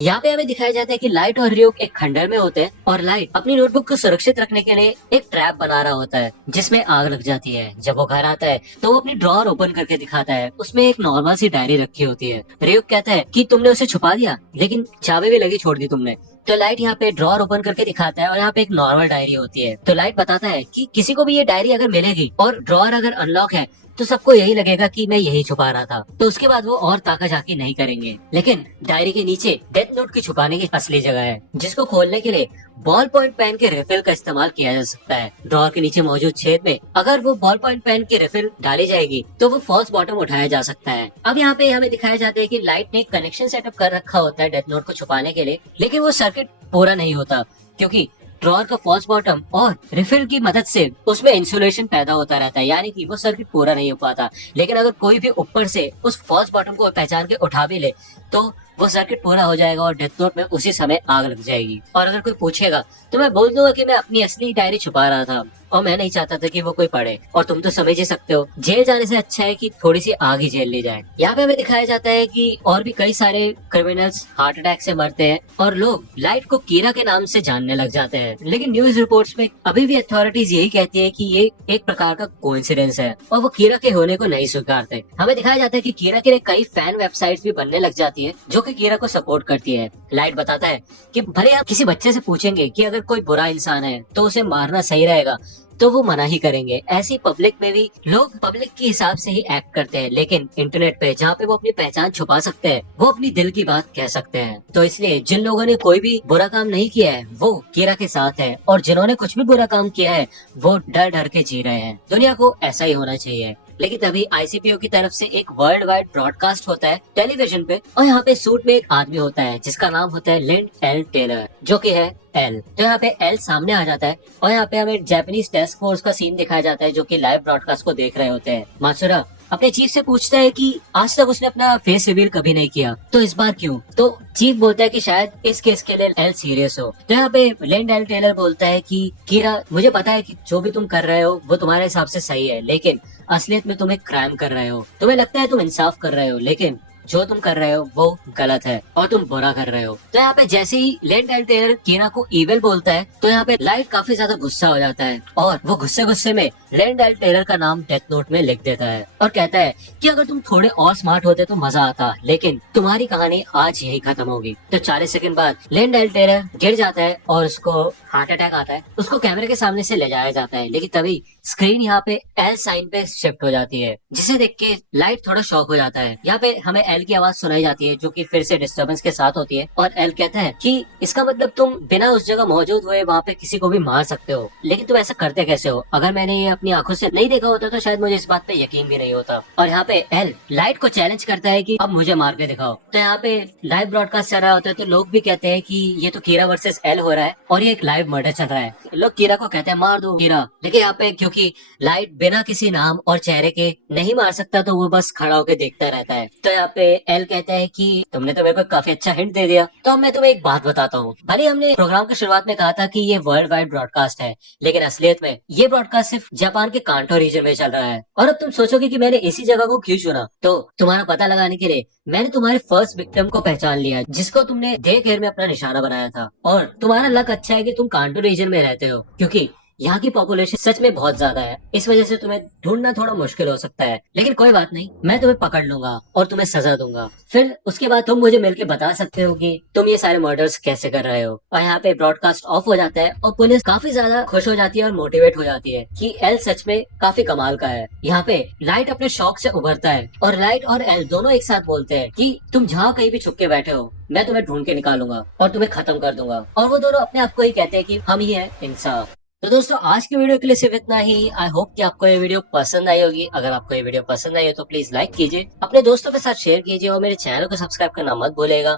यहाँ पे हमें दिखाया जाता है कि लाइट और रियो एक खंडर में होते हैं और लाइट अपनी नोटबुक को सुरक्षित रखने के लिए एक ट्रैप बना रहा होता है जिसमें आग लग जाती है। जब वो घर आता है तो वो अपनी ड्रॉअर ओपन करके दिखाता है, उसमें एक नॉर्मल सी डायरी रखी होती है। रियो कहता है कि तुमने उसे छुपा दिया लेकिन चाबी भी लगी छोड़ दी तुमने। तो लाइट यहाँ पे ड्रॉअर ओपन करके दिखाता है और यहाँ पे एक नॉर्मल डायरी होती है। तो लाइट बताता है कि किसी को भी ये डायरी अगर मिलेगी और ड्रॉअर अगर अनलॉक है तो सबको यही लगेगा कि मैं यही छुपा रहा था। तो उसके बाद वो और ताका झाकी नहीं करेंगे। लेकिन डायरी के नीचे डेथ नोट की छुपाने की असली जगह है, जिसको खोलने के लिए बॉल पॉइंट पेन के रिफिल का इस्तेमाल किया जा सकता है। ड्रॉअर के नीचे मौजूद छेद में अगर वो बॉल पॉइंट पेन की रिफिल डाली जाएगी तो वो फॉल्स बॉटम उठाया जा सकता है। अब यहाँ पे हमें दिखाया जाता है कि लाइट ने कनेक्शन सेटअप कर रखा होता है डेथ नोट को छुपाने के लिए, लेकिन वो सर्किट पूरा नहीं होता क्योंकि ड्रॉअर का फॉल्स बॉटम और रिफिल की मदद से उसमें इंसुलेशन पैदा होता रहता है, यानी कि वो सर्किट पूरा नहीं हो पाता। लेकिन अगर कोई भी ऊपर से उस फॉल्स बॉटम को पहचान के उठा भी ले तो वो सर्किट पूरा हो जाएगा और डेथ नोट में उसी समय आग लग जाएगी। और अगर कोई पूछेगा तो मैं बोल दूंगा कि मैं अपनी असली डायरी छुपा रहा था और मैं नहीं चाहता था कि वो कोई पढ़े। और तुम तो समझ ही सकते हो, जेल जाने से अच्छा है कि थोड़ी सी आग ही झेल ली जाए। यहाँ पे हमें दिखाया जाता है कि और भी कई सारे क्रिमिनल्स हार्ट अटैक से मरते हैं और लोग लाइट को कीरा के नाम से जानने लग जाते हैं। लेकिन न्यूज रिपोर्ट्स में अभी भी अथॉरिटीज यही कहती है कि ये एक प्रकार का कोइंसिडेंस है और वो कीरा के होने को नहीं स्वीकारते। हमें दिखाया जाता है कि कीरा के लिए कई फैन वेबसाइट्स भी बनने लग जाती है जो कि कीरा को सपोर्ट करती है। लाइट बताता है कि भले आप किसी बच्चे से पूछेंगे कि अगर कोई बुरा इंसान है तो उसे मारना सही रहेगा तो वो मना ही करेंगे। ऐसी पब्लिक में भी लोग पब्लिक के हिसाब से ही एक्ट करते हैं, लेकिन इंटरनेट पे जहाँ पे वो अपनी पहचान छुपा सकते हैं वो अपनी दिल की बात कह सकते हैं। तो इसलिए जिन लोगों ने कोई भी बुरा काम नहीं किया है वो कीरा के साथ है और जिन्होंने कुछ भी बुरा काम किया है वो डर डर के जी रहे हैं। दुनिया को ऐसा ही होना चाहिए। लेकिन तभी आईसीपीओ की तरफ से एक वर्ल्ड वाइड ब्रॉडकास्ट होता है टेलीविजन पे और यहाँ पे सूट में एक आदमी होता है जिसका नाम होता है लिंड एल टेलर, जो कि है एल। तो यहाँ पे एल सामने आ जाता है और यहाँ पे हमें जापानीज टास्क फोर्स का सीन दिखाया जाता है जो कि लाइव ब्रॉडकास्ट को देख रहे होते हैं। मात्सुरा अपने चीफ से पूछता है कि आज तक उसने अपना फेस रिवील कभी नहीं किया, तो इस बार क्यों? तो चीफ बोलता है कि शायद इस केस के लिए एल सीरियस हो। तो यहाँ पे लिंड एल टेलर बोलता है कि कीरा, मुझे पता है कि जो भी तुम कर रहे हो वो तुम्हारे हिसाब से सही है, लेकिन असलियत में तुम एक क्राइम कर रहे हो। तुम्हें लगता है तुम इंसाफ कर रहे हो, लेकिन जो तुम कर रहे हो वो गलत है और तुम बुरा कर रहे हो। तो यहाँ पे जैसे ही लिंड एल टेलर कीरा को इविल बोलता है तो यहाँ पे लाइट काफी ज्यादा गुस्सा हो जाता है और वो गुस्से गुस्से में लिंड एल टेलर का नाम डेथ नोट में लिख देता है और कहता है कि अगर तुम थोड़े और स्मार्ट होते तो मजा आता, लेकिन तुम्हारी कहानी आज यही खत्म होगी। तो 40 सेकंड बाद लिंड एल टेलर गिर जाता है और उसको हार्ट अटैक आता है। उसको कैमरे के सामने से ले जाया जाता है, लेकिन तभी स्क्रीन यहाँ पे एल साइन पे शिफ्ट हो जाती है, जिसे देख के लाइट थोड़ा शॉक हो जाता है। यहाँ पे हमें एल की आवाज सुनाई जाती है जो कि फिर से डिस्टर्बेंस के साथ होती है और एल कहता है कि इसका मतलब तुम बिना उस जगह मौजूद हुए वहाँ पे किसी को भी मार सकते हो, लेकिन तुम ऐसा करते कैसे हो? अगर मैंने ये अपनी आंखों से नहीं देखा होता तो शायद मुझे इस बात पे यकीन भी नहीं होता। और यहाँ पे एल लाइट को चैलेंज करता है कि अब मुझे मार के दिखाओ। तो यहाँ पे लाइव ब्रॉडकास्ट चल रहा होता है तो लोग भी कहते हैं कि ये तो कीरा वर्सेस एल हो रहा है और ये एक लाइव मर्डर चल रहा है। लोग कीरा को कहते हैं मार दो कीरा, लेकिन यहाँ पे क्योंकि लाइट बिना किसी नाम और चेहरे के नहीं मार सकता तो वो बस खड़ा होकर देखता रहता है। तो यहाँ पे एल कहता है कि तुमने तो मेरे को काफी अच्छा हिंट दे दिया, तो अब मैं तुम्हें एक बात बताता हूँ। भले हमने प्रोग्राम की शुरुआत में कहा था कि ये वर्ल्ड वाइड ब्रॉडकास्ट है, लेकिन असलियत में ये ब्रॉडकास्ट सिर्फ जापान के कांटो रीजन में चल रहा है। और अब तुम सोचोगे कि मैंने इसी जगह को क्यों चुना, तो तुम्हारा पता लगाने के लिए मैंने तुम्हारे फर्स्ट विक्टिम को पहचान लिया जिसको तुमने डे केयर में अपना निशाना बनाया था। और तुम्हारा लक अच्छा है कि तुम कांटो रीजन में रहते हो क्योंकि यहाँ की पॉपुलेशन सच में बहुत ज्यादा है। इस वजह से तुम्हें ढूंढना थोड़ा मुश्किल हो सकता है, लेकिन कोई बात नहीं, मैं तुम्हें पकड़ लूंगा और तुम्हें सजा दूंगा। फिर उसके बाद तुम मुझे मिलके बता सकते हो कि तुम ये सारे मर्डर्स कैसे कर रहे हो। और यहाँ पे ब्रॉडकास्ट ऑफ हो जाता है और पुलिस काफी ज्यादा खुश हो जाती है और मोटिवेट हो जाती है कि एल सच में काफी कमाल का है। यहाँ पे लाइट अपने शौक से उभरता है और लाइट और एल दोनों एक साथ बोलते हैं कि तुम जहाँ कहीं भी छुप के बैठे हो मैं तुम्हें ढूंढ के निकालूंगा और तुम्हें खत्म कर दूंगा। और वो दोनों अपने आप को ही कहते हैं कि हम ही है इंसाफ। तो दोस्तों आज के वीडियो के लिए सिर्फ इतना ही। आई होप कि आपको ये वीडियो पसंद आई होगी। अगर आपको ये वीडियो पसंद आई हो तो प्लीज लाइक कीजिए, अपने दोस्तों के साथ शेयर कीजिए और मेरे चैनल को सब्सक्राइब करना मत भूलिएगा।